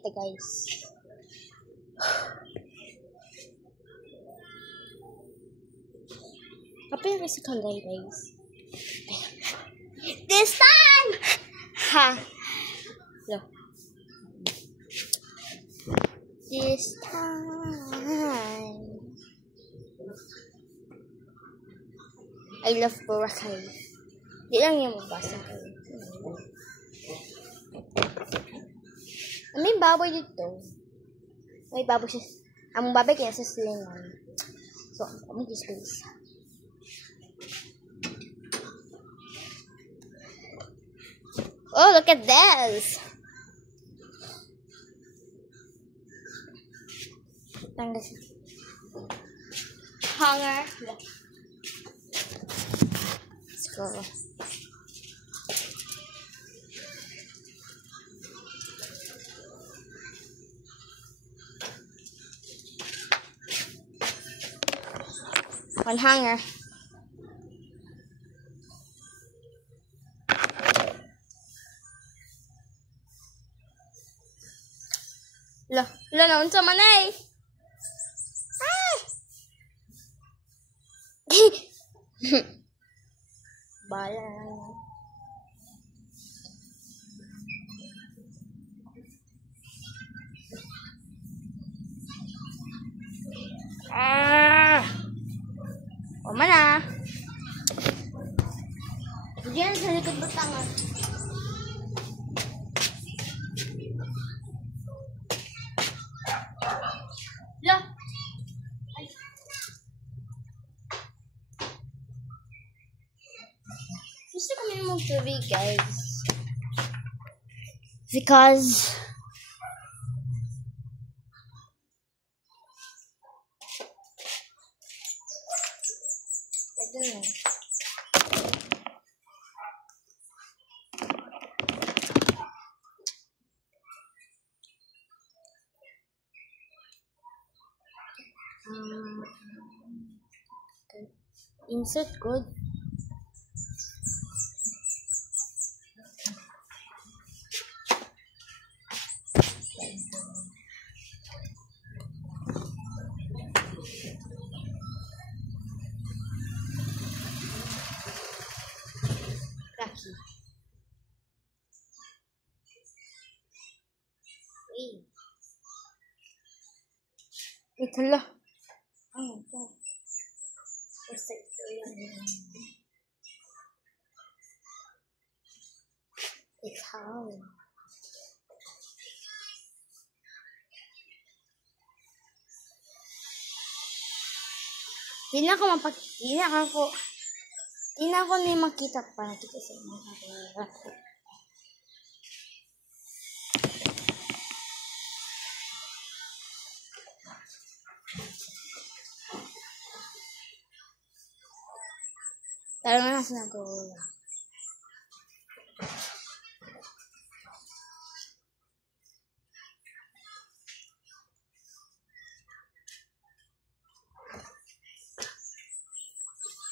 light na guys. Apa yung isa kang guys? This time! Ha! Look. This time. I love Boracay. Di lang yung mabasa ko. May baboy dito. May baboy siya. Ang baboy kaya sa silingan. So, ang space. Oh, look at this! Hanger. Let's go. One hanger. Lo naunsa man ay. Bala. O mana. Diyan sa likod batangan. Lo. Gusto kami mag-tubig, guys. Because I don't know. Okay. Insert code. Lucky. Ito lang. Ito. Basta ito yan. Ikaw. Di na ako makita pa. Nakita sa mga Talaga na sinagola.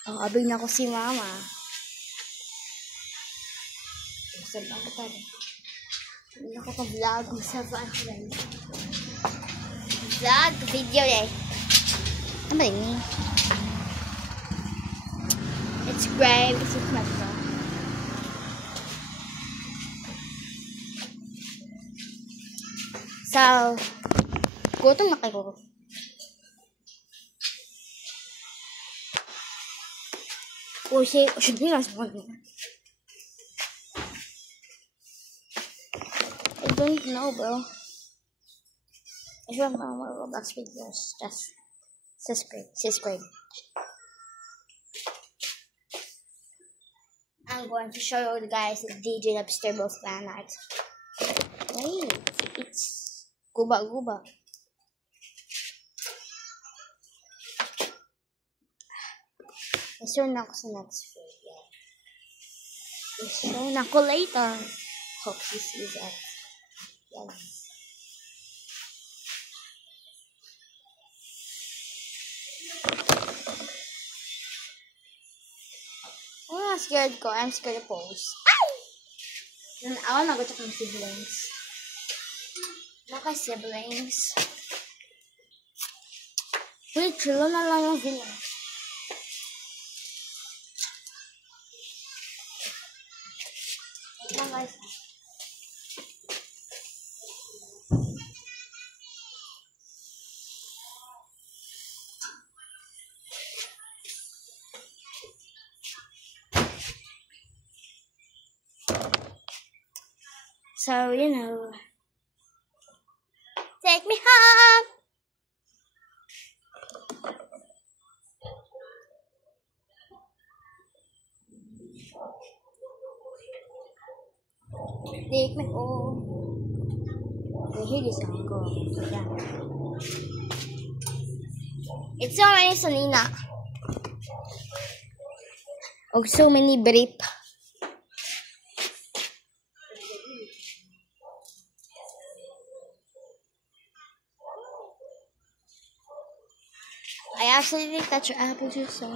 Oh, abig na ko si mama. Saan ako tayo? Hindi ako pa-vlog sa bahay. Vlog video eh. Ano ba yun? It's gray because it's metal. So, gutom na kayo. Oh, should be last one. I don't know, bro. If you have more Roblox videos, just subscribe. I'm going to show you guys the DJ Lobster Both fan art. Wait, it's guba. I-show na ako sa next video. I-show na ako later. Hope you see that. Yes. I'm not scared ko. I'm scared to pose. Ay! Ako na-check ng siblings. Mga siblings. Uy, chilo na lang yung vino. Wait lang guys. So, you know. Take me home! Take me home. Hili sa ko. Yan. It's so many sanina. Oh, so many brief. I actually think that's your apple juice, so.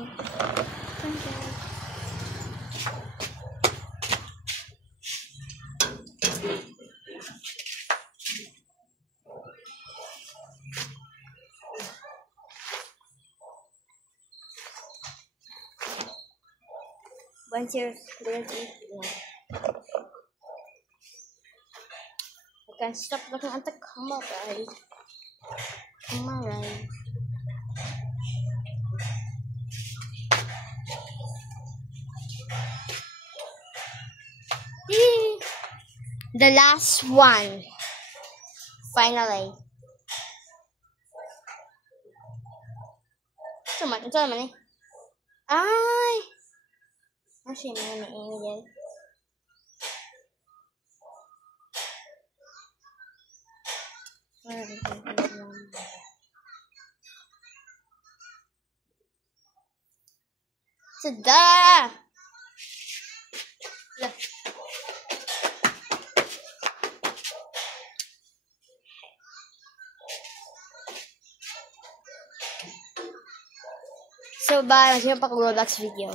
Once you're clear to eat, I can't stop looking at the camera, guys. Camera. The last one. Finally. Ito naman eh. Ay! Actually, may ingin. Tada! So, bye. Kasi yung pag-Roblox video.